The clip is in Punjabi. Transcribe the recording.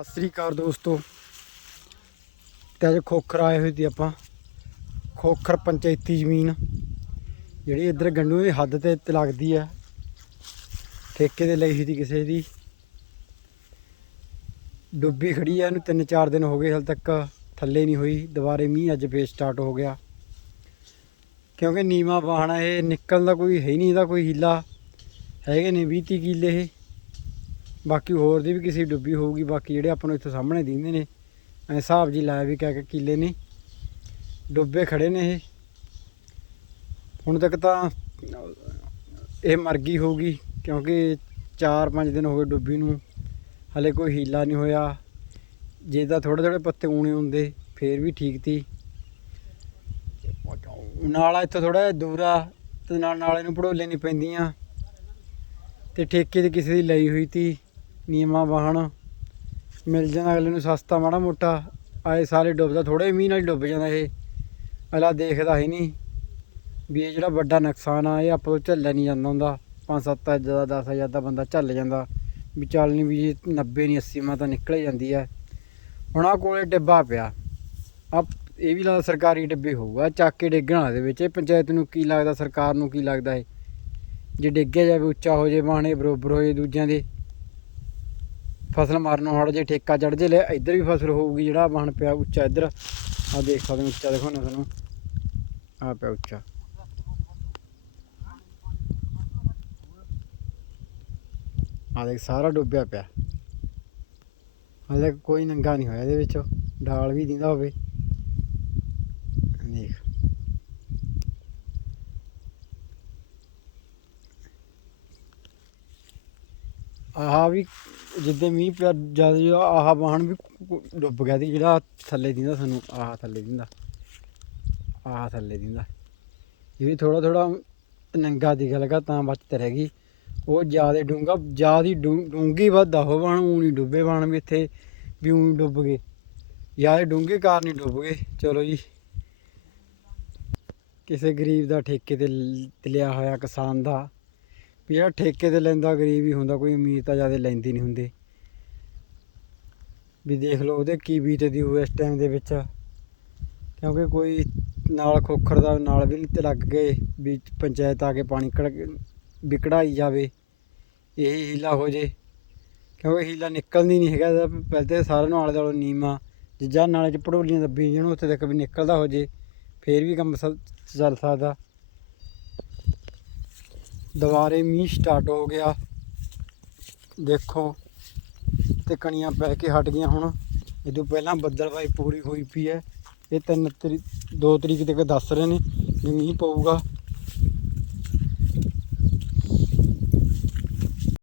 ਸਤਿ ਸ੍ਰੀ ਅਕਾਲ ਦੋਸਤੋ। ਤੇ ਅੱਜ ਖੋਖਰ ਆਏ ਹੋਏ ਸੀ ਆਪਾਂ। ਖੋਖਰ ਪੰਚਾਇਤੀ ਜ਼ਮੀਨ। ਜਿਹੜੀ ਇੱਧਰ ਗੰਡੂ ਦੀ ਹੱਦ ਤੇ ਲੱਗਦੀ ਹੈ ਠੇਕੇ ਤੇ ਲਈ ਸੀ ਕਿਸੇ ਦੀ। ਡੁੱਬੀ ਖੜੀ ਹੈ ਇਹਨੂੰ 3-4 ਦਿਨ ਹੋ ਗਏ ਹਾਲ ਤੱਕ ਥੱਲੇ ਨਹੀਂ ਹੋਈ। ਦੁਬਾਰੇ ਮੀਂਹ ਅੱਜ ਫੇਰ ਸਟਾਰਟ ਹੋ ਗਿਆ। ਕਿਉਂਕਿ ਨੀਵਾ ਵਾਹਣਾ ਇਹ ਨਿਕਲਣ ਦਾ ਕੋਈ ਹੈ ਨਹੀਂ, ਇਹਦਾ ਕੋਈ ਹੀਲਾ। ਹੈਗੇ ਨੇ 20 30 ਕਿੱਲੇ ਇਹ। ਬਾਕੀ ਹੋਰ ਦੀ ਵੀ ਕਿਸੇ ਡੁੱਬੀ ਹੋਊਗੀ, ਬਾਕੀ ਜਿਹੜੇ ਆਪਾਂ ਨੂੰ ਇੱਥੋਂ ਸਾਹਮਣੇ ਦਿੰਦੇ ਨੇ, ਐ ਹਿਸਾਬ ਜੀ ਲਾਇਆ ਵੀ ਕਹਿ ਕੇ ਕਿੱਲੇ ਨੇ, ਡੁੱਬੇ ਖੜੇ ਨੇ ਇਹ। ਹੁਣ ਤੱਕ ਤਾਂ ਇਹ ਮਰ ਗਈ ਹੋਊਗੀ, ਕਿਉਂਕਿ 4-5 ਦਿਨ ਹੋ ਗਏ ਡੁੱਬੀ ਨੂੰ, ਹਲੇ ਕੋਈ ਹੀਲਾ ਨਹੀਂ ਹੋਇਆ। ਜੇ ਤਾਂ ਥੋੜੇ ਥੋੜੇ ਪੱਤੇ ਊਣੇ ਹੁੰਦੇ, ਫੇਰ ਵੀ ਠੀਕ ਤੀ। ਨਾਲਾ ਇੱਥੋਂ ਥੋੜਾ ਜਿਹਾ ਦੂਰ ਆ ਤੇ ਨਾਲ ਨਾਲੇ ਨੂੰ ਪੜੋਲੇ ਨਹੀਂ ਪੈਂਦੀਆਂ। ਤੇ ਠੇਕੇ ਤੇ ਕਿਸੇ ਦੀ ਲਈ ਹੋਈ ਤੀ। ਨੀਮਾ ਵਾਹਣ। ਮਿਲ ਜਾਂਦਾ ਅਗਲੇ ਨੂੰ ਸਸਤਾ ਮਾੜਾ ਮੋਟਾ। ਆਏ ਸਾਰੇ ਡੁੱਬਦਾ ਥੋੜੇ ਮੀਂਹ ਨਾਲ ਹੀ ਡੁੱਬ ਜਾਂਦਾ ਇਹ। ਅਗਲਾ ਦੇਖਦਾ ਹੀ ਨਹੀਂ ਵੀ ਇਹ ਜਿਹੜਾ ਵੱਡਾ ਨੁਕਸਾਨ ਆ, ਇਹ ਆਪਾਂ ਤੋਂ ਝੱਲਿਆ ਨਹੀਂ ਜਾਂਦਾ ਹੁੰਦਾ। 5-7 ਹਜ਼ਾਰ ਦਾ 10 ਹਜ਼ਾਰ ਦਾ ਬੰਦਾ ਝੱਲ ਜਾਂਦਾ। ਵੀ ਚੱਲ ਨਹੀਂ ਵੀ ਇਹ 90 ਨਹੀਂ 80 ਮਾ ਤਾਂ ਨਿਕਲ ਹੀ ਜਾਂਦੀ ਹੈ ਹੁਣ ਆ ਕੋਲੇ ਡੱਬਾ ਪਿਆ। ਆ ਇਹ ਵੀ ਲੱਗਦਾ ਸਰਕਾਰੀ ਡੱਬੇ ਹੋਊਗਾ, ਚੱਕ ਕੇ ਡੇਗਣ ਵਾਲੇ ਦੇ ਵਿੱਚ। ਇਹ ਪੰਚਾਇਤ ਨੂੰ ਕੀ ਲੱਗਦਾ, ਸਰਕਾਰ ਨੂੰ ਕੀ ਲੱਗਦਾ ਇਹ? ਜੇ ਡਿੱਗਿਆ ਜਾਵੇ, ਉੱਚਾ ਹੋ ਜੇ ਬਾਣੇ ਬਰੋਬਰ ਹੋ ਜੇ ਦੂਜਿਆਂ ਦੇ। ਫਸਲ ਮਾਰਨੋਂ ਹੜ ਜੇ ਠੇਕਾ ਚੜ ਜੇ, ਲੈ ਇੱਧਰ ਵੀ ਫਸਲ ਹੋਊਗੀ, ਜਿਹੜਾ ਬਣ ਪਿਆ ਉੱਚਾ ਇੱਧਰ। ਆ ਦੇਖ ਸਕਦੇ ਹੋ ਉੱਚਾ ਦਿਖਾਉਣਾ ਨਾ ਤੁਹਾਨੂੰ। ਆ ਪਿਆ ਉੱਚਾ। ਆ ਦੇਖ, ਸਾਰਾ ਡੁੱਬਿਆ ਪਿਆ। ਹਾਲੇ ਕੋਈ ਨੰਗਾ ਨਹੀਂ ਹੋਇਆ ਇਹਦੇ ਵਿੱਚ। ਢਾਲ ਵੀ ਦਿੰਦਾ ਹੋਵੇ। ਦੇਖ। ਆਹ ਵੀ ਜਿੱਦੇ ਮੀਂਹ ਪਿਆ ਜਦ ਜੋ ਆਹ ਵਾਹਣ ਵੀ ਡੁੱਬ ਗਿਆ ਸੀ, ਜਿਹੜਾ ਥੱਲੇ ਦਿੰਦਾ ਸਾਨੂੰ, ਆਹ ਥੱਲੇ ਦਿੰਦਾ। ਆਹ ਥੱਲੇ ਦਿੰਦਾ। ਇਹ ਵੀ ਥੋੜਾ ਥੋੜਾ ਨੰਗਾ ਦਿਖ ਲਗਾ, ਤਾਂ ਬਚਤ ਰਹਿ ਗਈ। ਉਹ ਜਿਆਦੇ ਡੂੰਗਾ ਜਿਆਦੀ ਡੂੰਗੀ ਵੱਧਾ ਹੋ ਵਾਹਣ ਊਂ ਨਹੀਂ ਡੁੱਬੇ, ਵਾਹਣ ਵੀ ਇੱਥੇ ਵੀ ਊਂ ਡੁੱਬ ਗਏ। ਜਿਆਦੇ ਡੂੰਗੇ ਕਾਰਨ ਹੀ ਡੁੱਬ ਗਏ। ਚਲੋ ਜੀ। ਕਿਸੇ ਗਰੀਬ ਦਾ ਠੇਕੇ ਤੇ ਲਿਆ ਹੋਇਆ ਕਿਸਾਨ ਦਾ ਵੀ ਜਿਹੜਾ ਠੇਕੇ ਤੇ ਲੈਂਦਾ, ਗਰੀਬ ਹੀ ਹੁੰਦਾ, ਕੋਈ ਅਮੀਰ ਤਾਂ ਜ਼ਿਆਦਾ ਲੈਂਦੀ ਨਹੀਂ ਹੁੰਦੇ। ਵੀ ਦੇਖ ਲਓ ਉਹਦੇ ਕੀ ਬੀਤਦੀ ਹੋਊ ਇਸ ਟਾਈਮ ਦੇ ਵਿੱਚ। ਕਿਉਂਕਿ ਕੋਈ ਨਾਲ ਖੋਖਰ ਦਾ ਨਾਲ ਵੀ ਨਹੀਂ ਤੇ ਲੱਗ ਗਏ ਵੀ ਪੰਚਾਇਤ ਆ ਕੇ ਪਾਣੀ ਕੜ ਵੀ ਕਢਾਈ ਜਾਵੇ, ਇਹ ਹੀਲਾ ਹੋ ਜੇ। ਕਿਉਂਕਿ ਹੀਲਾ ਨਿਕਲਦੀ ਨਹੀਂ ਹੈਗਾ, ਇਹਦਾ ਪਹਿਲੇ ਤੇ ਸਾਰਿਆਂ ਨੂੰ ਆਲੇ ਦੁਆਲੇ ਨੀਮਾ ਜਿੱਜਾ ਨਾਲੇ ਚ ਪੜੋਲੀਆਂ ਦੱਬੀ ਜਿਹਨੂੰ ਉੱਥੇ ਤੱਕ ਵੀ ਨਿਕਲਦਾ ਹੋ ਜੇ, ਫੇਰ ਵੀ ਕੰਮ ਸ- ਚੱਲ ਸਕਦਾ। ਦੁਬਾਰੇ ਮੀਂਹ ਸਟਾਰਟ ਹੋ ਗਿਆ। ਦੇਖੋ ਤੇ ਕਣੀਆਂ ਪੈ ਕੇ ਹਟ ਗਈਆਂ ਹੁਣ। ਇਹ ਤੋਂ ਪਹਿਲਾਂ ਬੱਦਲਵਾਈ ਪੂਰੀ ਹੋਈ ਪਈ ਹੈ। ਇਹ ਤਿੰਨ ਤਰੀਕ 2 ਤਰੀਕ ਤੱਕ ਦੱਸ ਰਹੇ ਨੇ ਵੀ ਮੀਂਹ ਪਊਗਾ।